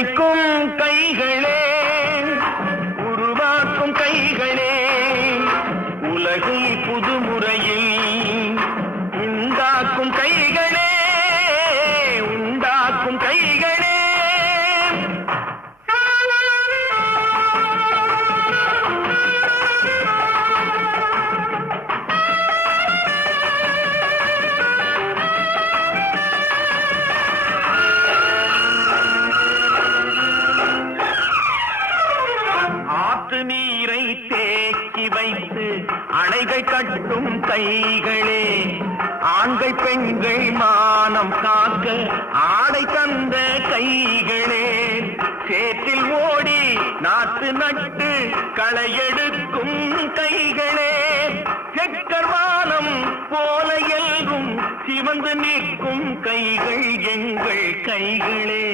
உழைக்கும் கைகளே, உருவாக்கும் கைகளே, உலகை புதுமுறையில் உண்டாக்கும் கைகளே, உண்டாக்கும் கைகளே. நீரை தேக்கி வைத்து அணைகள் கட்டும் கைகளே, ஆண்கள் பெண்கள் மானம் காக்க ஆடை தந்த கைகளே, சேற்றில் ஓடி நாற்று நட்டு களையெடுக்கும் கைகளே, செக்கர்வானம் போல எல்லும் சிவந்து நிற்கும் கைகள் எங்கள் கைகளே.